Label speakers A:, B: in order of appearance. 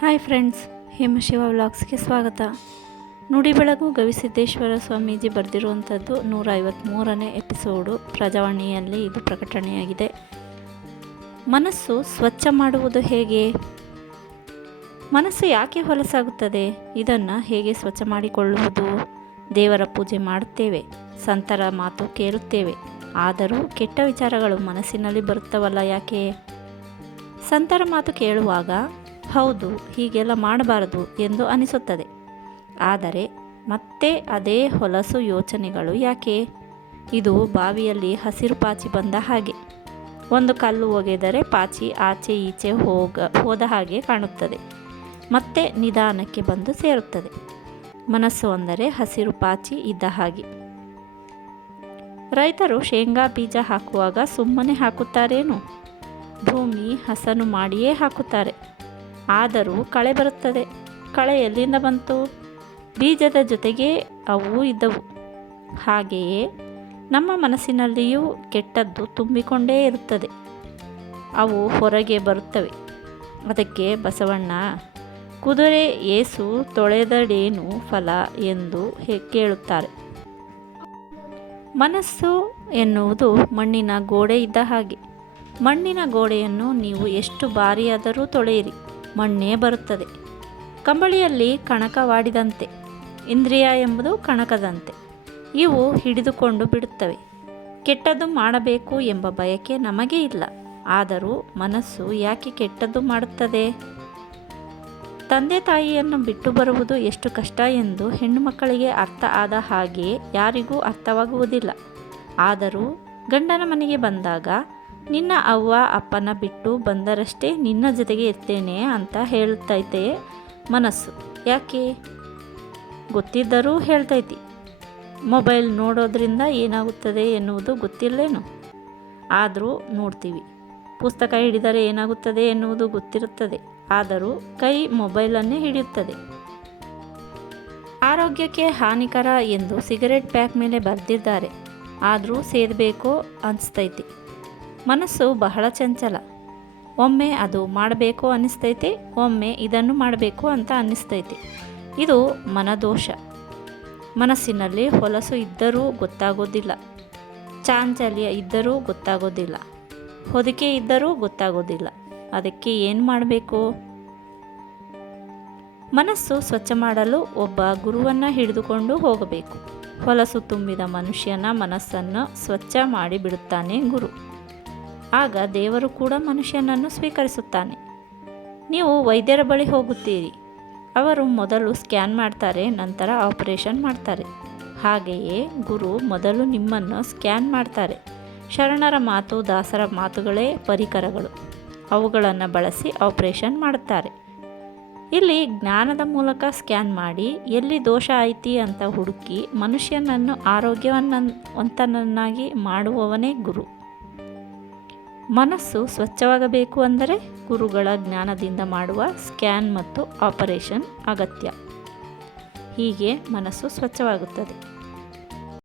A: Hi friends ಹೇಮಶಿವ ವ್ಲಾಗ್ಸ್ಗೆ ಸ್ವಾಗತ. ನುಡಿ ಬೆಳಗು ಗವಿಸಿದ್ದೇಶ್ವರ ಸ್ವಾಮೀಜಿ ಬರೆದಿರುವಂಥದ್ದು ನೂರ ಐವತ್ತ್ಮೂರನೇ ಎಪಿಸೋಡು. ಪ್ರಜಾವಾಣಿಯಲ್ಲಿ ಇದು ಪ್ರಕಟಣೆಯಾಗಿದೆ. ಮನಸ್ಸು ಸ್ವಚ್ಛ ಮಾಡುವುದು ಹೇಗೆ? ಮನಸ್ಸು ಯಾಕೆ ಹೊಲಸಾಗುತ್ತದೆ? ಇದನ್ನು ಹೇಗೆ ಸ್ವಚ್ಛ ಮಾಡಿಕೊಳ್ಳುವುದು? ದೇವರ ಪೂಜೆ ಮಾಡುತ್ತೇವೆ, ಸಂತರ ಮಾತು ಕೇಳುತ್ತೇವೆ. ಆದರೂ ಕೆಟ್ಟ ವಿಚಾರಗಳು ಮನಸ್ಸಿನಲ್ಲಿ ಬರುತ್ತವಲ್ಲ ಯಾಕೆ? ಸಂತರ ಮಾತು ಕೇಳುವಾಗ ಹೌದು, ಹೀಗೆಲ್ಲ ಮಾಡಬಾರದು ಎಂದು ಅನಿಸುತ್ತದೆ. ಆದರೆ ಮತ್ತೆ ಅದೇ ಹೊಲಸು ಯೋಚನೆಗಳು ಯಾಕೆ? ಇದು ಬಾವಿಯಲ್ಲಿ ಹಸಿರು ಪಾಚಿ ಬಂದ ಹಾಗೆ. ಒಂದು ಕಲ್ಲು ಒಗೆದರೆ ಪಾಚಿ ಆಚೆ ಈಚೆ ಹೋಗ, ಹೋದ ಹಾಗೆ ಕಾಣುತ್ತದೆ. ಮತ್ತೆ ನಿಧಾನಕ್ಕೆ ಬಂದು ಸೇರುತ್ತದೆ. ಮನಸ್ಸು ಅಂದರೆ ಹಸಿರು ಪಾಚಿ ಇದ್ದ ಹಾಗೆ. ರೈತರು ಶೇಂಗಾ ಬೀಜ ಹಾಕುವಾಗ ಸುಮ್ಮನೆ ಹಾಕುತ್ತಾರೇನು? ಭೂಮಿ ಹಸನು ಮಾಡಿಯೇ ಹಾಕುತ್ತಾರೆ. ಆದರೂ ಕಳೆ ಬರುತ್ತದೆ. ಕಳೆ ಎಲ್ಲಿಂದ ಬಂತು? ಬೀಜದ ಜೊತೆಗೆ ಅವು ಇದ್ದವು. ಹಾಗೆಯೇ ನಮ್ಮ ಮನಸ್ಸಿನಲ್ಲಿಯೂ ಕೆಟ್ಟದ್ದು ತುಂಬಿಕೊಂಡೇ ಇರುತ್ತದೆ. ಅವು ಹೊರಗೆ ಬರುತ್ತವೆ. ಅದಕ್ಕೆ ಬಸವಣ್ಣ, ಕುದುರೆ ಏಸು ತೊಳೆದಡೇನು ಫಲ? ಎಂದು ಕೇಳುತ್ತಾರೆ. ಮನಸ್ಸು ಎನ್ನುವುದು ಮಣ್ಣಿನ ಗೋಡೆ ಇದ್ದ ಹಾಗೆ. ಮಣ್ಣಿನ ಗೋಡೆಯನ್ನು ನೀವು ಎಷ್ಟು ಬಾರಿಯಾದರೂ ತೊಳೆಯಿರಿ. ಮಣ್ಣೇ ಬರುತ್ತದೆ. ಕಂಬಳಿಯಲ್ಲಿ ಕಣಕವಾಡಿದಂತೆ ಇಂದ್ರಿಯ ಎಂಬುದು ಕಣಕದಂತೆ. ಇವು ಹಿಡಿದುಕೊಂಡು ಬಿಡುತ್ತವೆ. ಕೆಟ್ಟದ್ದು ಮಾಡಬೇಕು ಎಂಬ ಬಯಕೆ ನಮಗೆ ಇಲ್ಲ. ಆದರೂ ಮನಸ್ಸು ಯಾಕೆ ಕೆಟ್ಟದ್ದು ಮಾಡುತ್ತದೆ? ತಂದೆ ತಾಯಿಯನ್ನು ಬಿಟ್ಟು ಬರುವುದು ಎಷ್ಟು ಕಷ್ಟ ಎಂದು ಹೆಣ್ಣು ಮಕ್ಕಳಿಗೆ ಅರ್ಥ ಆದ ಹಾಗೆ ಯಾರಿಗೂ ಅರ್ಥವಾಗುವುದಿಲ್ಲ. ಆದರೂ ಗಂಡನ ಮನೆಗೆ ಬಂದಾಗ ನಿನ್ನ ಅವ್ವ ಅಪ್ಪನ ಬಿಟ್ಟು ಬಂದರಷ್ಟೇ ನಿನ್ನ ಜೊತೆಗೆ ಇರ್ತೇನೆ ಅಂತ ಹೇಳ್ತೈತೆ ಮನಸ್ಸು. ಯಾಕೆ? ಗೊತ್ತಿದ್ದರೂ ಹೇಳ್ತೈತಿ. ಮೊಬೈಲ್ ನೋಡೋದ್ರಿಂದ ಏನಾಗುತ್ತದೆ ಎನ್ನುವುದು ಗೊತ್ತಿಲ್ಲೇನು? ಆದರೂ ನೋಡ್ತೀವಿ. ಪುಸ್ತಕ ಹಿಡಿದರೆ ಏನಾಗುತ್ತದೆ ಎನ್ನುವುದು ಗೊತ್ತಿರುತ್ತದೆ. ಆದರೂ ಕೈ ಮೊಬೈಲನ್ನೇ ಹಿಡಿಯುತ್ತದೆ. ಆರೋಗ್ಯಕ್ಕೆ ಹಾನಿಕರ ಎಂದು ಸಿಗರೆಟ್ ಪ್ಯಾಕ್ ಮೇಲೆ ಬರೆದಿದ್ದಾರೆ. ಆದರೂ ಸೇದಬೇಕೋ ಅನಿಸ್ತೈತಿ. ಮನಸ್ಸು ಬಹಳ ಚಂಚಲ. ಒಮ್ಮೆ ಅದು ಮಾಡಬೇಕು ಅನ್ನಿಸ್ತೈತಿ, ಒಮ್ಮೆ ಇದನ್ನು ಮಾಡಬೇಕು ಅಂತ ಅನ್ನಿಸ್ತೈತಿ. ಇದು ಮನದೋಷ. ಮನಸ್ಸಿನಲ್ಲಿ ಹೊಲಸು ಇದ್ದರೂ ಗೊತ್ತಾಗೋದಿಲ್ಲ. ಚಾಂಚಲ್ಯ ಇದ್ದರೂ ಗೊತ್ತಾಗೋದಿಲ್ಲ. ಹೊದಿಕೆ ಇದ್ದರೂ ಗೊತ್ತಾಗೋದಿಲ್ಲ. ಅದಕ್ಕೆ ಏನು ಮಾಡಬೇಕು? ಮನಸ್ಸು ಸ್ವಚ್ಛ ಮಾಡಲು ಒಬ್ಬ ಗುರುವನ್ನು ಹಿಡಿದುಕೊಂಡು ಹೋಗಬೇಕು. ಹೊಲಸು ತುಂಬಿದ ಮನುಷ್ಯನ ಮನಸ್ಸನ್ನು ಸ್ವಚ್ಛ ಮಾಡಿ ಬಿಡುತ್ತಾನೆ ಗುರು. ಆಗ ದೇವರು ಕೂಡ ಮನುಷ್ಯನನ್ನು ಸ್ವೀಕರಿಸುತ್ತಾನೆ. ನೀವು ವೈದ್ಯರ ಬಳಿ ಹೋಗುತ್ತೀರಿ. ಅವರು ಮೊದಲು ಸ್ಕ್ಯಾನ್ ಮಾಡ್ತಾರೆ, ನಂತರ ಆಪರೇಷನ್ ಮಾಡ್ತಾರೆ. ಹಾಗೆಯೇ ಗುರು ಮೊದಲು ನಿಮ್ಮನ್ನು ಸ್ಕ್ಯಾನ್ ಮಾಡ್ತಾರೆ. ಶರಣರ ಮಾತು, ದಾಸರ ಮಾತುಗಳೇ ಪರಿಕರಗಳು. ಅವುಗಳನ್ನು ಬಳಸಿ ಆಪರೇಷನ್ ಮಾಡುತ್ತಾರೆ. ಇಲ್ಲಿ ಜ್ಞಾನದ ಮೂಲಕ ಸ್ಕ್ಯಾನ್ ಮಾಡಿ, ಎಲ್ಲಿ ದೋಷ ಐತಿ ಅಂತ ಹುಡುಕಿ ಮನುಷ್ಯನನ್ನು ಆರೋಗ್ಯವನ್ನಂತನನ್ನಾಗಿ ಮಾಡುವವನೇ ಗುರು. ಮನಸ್ಸು ಸ್ವಚ್ಛವಾಗಬೇಕು ಅಂದರೆ ಗುರುಗಳ ಜ್ಞಾನದಿಂದ ಮಾಡುವ ಸ್ಕ್ಯಾನ್ ಮತ್ತು ಆಪರೇಷನ್ ಅಗತ್ಯ. ಹೀಗೆ ಮನಸ್ಸು ಸ್ವಚ್ಛವಾಗುತ್ತದೆ.